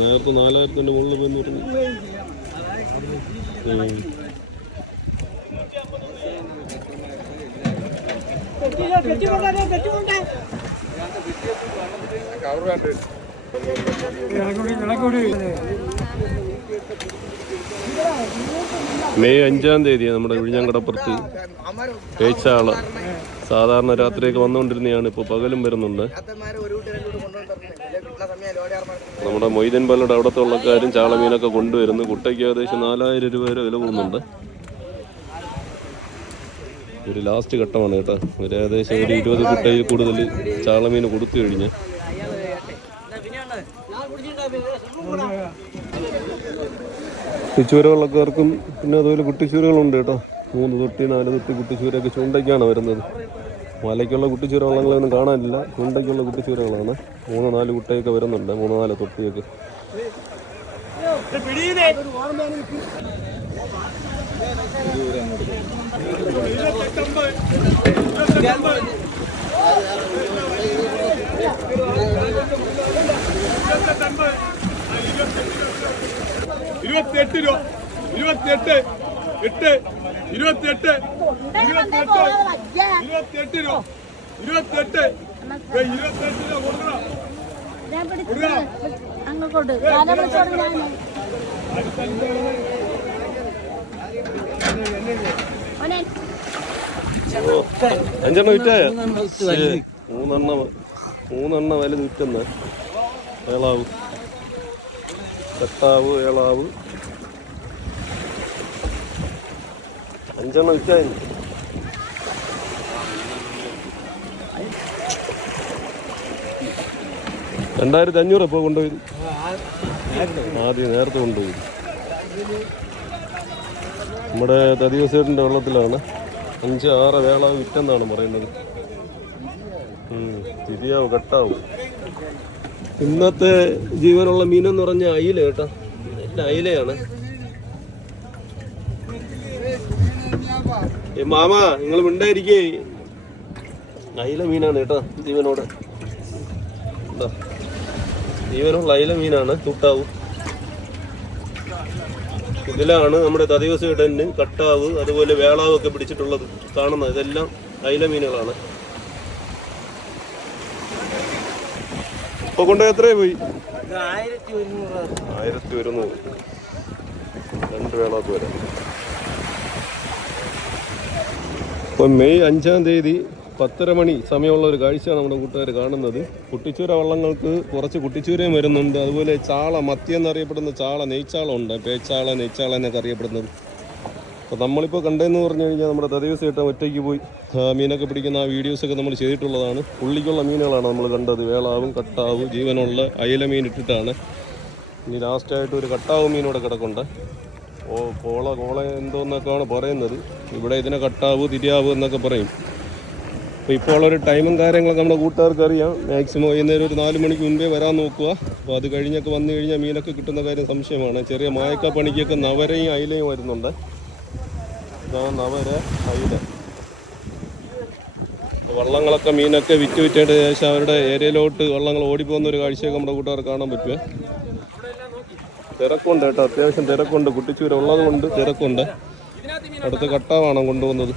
നേരത്തെ 4000-ന്റെ മുകളിൽ പോയി പറഞ്ഞു. മെയ് 5-ാം തീയതി നമ്മുടെ വിഴിഞ്ഞാങ്കടപ്പുറത്ത് പേച്ചാള സാധാരണ രാത്രിയൊക്കെ വന്നുകൊണ്ടിരുന്നതാണ്. ഇപ്പോൾ പകലും വരുന്നുണ്ട്. നമ്മുടെ മൊയ്തൻ പല്ലയുടെ അവിടുത്തെ ഉള്ളക്കാരും ചാളമീനൊക്കെ കൊണ്ടുവരുന്നു. കുട്ടയ്ക്ക് ഏകദേശം 4000 രൂപ വരെ വില പോകുന്നുണ്ട്. ഒരു ലാസ്റ്റ് ഘട്ടമാണ് കേട്ടോ. ഒരു ഏകദേശം ഒരു 20 കുട്ടയിൽ കൂടുതൽ ചാളമീൻ കൊടുത്തു കഴിഞ്ഞ് കുട്ടിച്ചൂര വള്ളക്കാർക്കും പിന്നെ അതുപോലെ കുട്ടിച്ചൂരകളുണ്ട് കേട്ടോ. 3 തൊട്ടി 4 തൊട്ടി കുട്ടിച്ചൂരൊക്കെ ചൂണ്ടയ്ക്കാണ് വരുന്നത്. മലയ്ക്കുള്ള കുട്ടിച്ചൂര വള്ളങ്ങളൊന്നും കാണാനില്ല. ചൂണ്ടയ്ക്കുള്ള കുട്ടിച്ചൂരകളാണ്. 3-4 കുട്ടയൊക്കെ വരുന്നുണ്ട്. 3-4 തൊട്ടിയൊക്കെ. അഞ്ചെണ്ണം വിറ്റായ 3 വലുത് വിറ്റുന്ന ഏളാവ് കട്ടാവ് ഏളാവ് 5 വിറ്റായി. $2500 ഇപ്പോൾ കൊണ്ടുപോയി. ആദ്യം നേരത്തെ കൊണ്ടുപോയി. നമ്മുടെ തദിവസേട്ടിൻ്റെ വെള്ളത്തിലാണ് 5-6 വേള വിറ്റെന്നാണ് പറയുന്നത്. തിരിയാവും കട്ടാവും. ഇന്നത്തെ ജീവനുള്ള മീനെന്ന് പറഞ്ഞ അയില കേട്ടോ. നല്ല അയിലയാണ്. മാമ നിങ്ങൾ മിണ്ടായിരിക്കേ. അയില മീനാണ് കേട്ടോ. ജീവനോട് ജീവനുള്ള അയില മീനാണ്. തുട്ടാവ് ഇതിലാണ് നമ്മുടെ തദിവസേട്ടന് കട്ടാവ് അതുപോലെ വേളാവൊക്കെ പിടിച്ചിട്ടുള്ളത് കാണുന്നത്. ഇതെല്ലാം അയില മീനുകളാണ്. ഇപ്പൊ കൊണ്ട് എത്രയാ പോയി? 1100 2 വേളാക്ക് വരാം. ഇപ്പം മെയ് 5-ാം തീയതി 10:30 മണി സമയമുള്ള ഒരു കാഴ്ചയാണ് നമ്മുടെ കൂട്ടുകാർ കാണുന്നത്. കുട്ടിച്ചൂര വള്ളങ്ങൾക്ക് കുറച്ച് കുട്ടിച്ചൂരയും വരുന്നുണ്ട്. അതുപോലെ ചാള, മത്തി എന്നറിയപ്പെടുന്ന ചാള, നെയ്ച്ചാള ഉണ്ട്. പേച്ചാള, നെയ്ച്ചാള എന്നൊക്കെ അറിയപ്പെടുന്നത്. അപ്പോൾ നമ്മളിപ്പോൾ കണ്ടതെന്ന് പറഞ്ഞു കഴിഞ്ഞാൽ നമ്മുടെ തദിവസേട്ടൻ ഒറ്റയ്ക്ക് പോയി മീനൊക്കെ പിടിക്കുന്ന ആ വീഡിയോസൊക്കെ നമ്മൾ ചെയ്തിട്ടുള്ളതാണ്. പുള്ളിക്കുള്ള മീനുകളാണ് നമ്മൾ കണ്ടത്. വേളാവും കട്ടാവ് ജീവനുള്ള അയില മീൻ ഇട്ടിട്ടാണ്. ഇനി ലാസ്റ്റായിട്ട് ഒരു കട്ടാവ് മീനോടെ കിടക്കുന്നുണ്ട്. കോള എന്തോന്നൊക്കെയാണ് പറയുന്നത്. ഇവിടെ ഇതിനെ കട്ടാവ് തിരിയാവ് എന്നൊക്കെ പറയും. അപ്പോൾ ഇപ്പോൾ ഒരു ടൈമും കാര്യങ്ങളൊക്കെ നമ്മുടെ കൂട്ടുകാർക്ക് അറിയാം. മാക്സിമം വൈകുന്നേരം ഒരു 4 മണിക്ക് മുൻപേ വരാൻ നോക്കുക. അപ്പോൾ അത് കഴിഞ്ഞൊക്കെ വന്നു കഴിഞ്ഞാൽ മീനൊക്കെ കിട്ടുന്ന കാര്യം സംശയമാണ്. ചെറിയ മായക്ക പണിക്കൊക്കെ നവരയും അയിലയും വരുന്നുണ്ട്. ഇതാണ് നവര അയില. വള്ളങ്ങളൊക്കെ മീനൊക്കെ വിറ്റതിന് ശേഷം അവരുടെ ഏരിയയിലോട്ട് വള്ളങ്ങൾ ഓടിപ്പോകുന്ന ഒരു കാഴ്ചയൊക്കെ നമ്മുടെ കൂട്ടുകാർ കാണാൻ പറ്റുക. തിരക്കുണ്ട് കേട്ടോ. അത്യാവശ്യം തിരക്കുണ്ട്. കുട്ടിച്ചൂര ഉള്ളത് കൊണ്ട് തിരക്കുണ്ട്. അടുത്ത് കട്ടാവാണ് കൊണ്ടുപോകുന്നത്.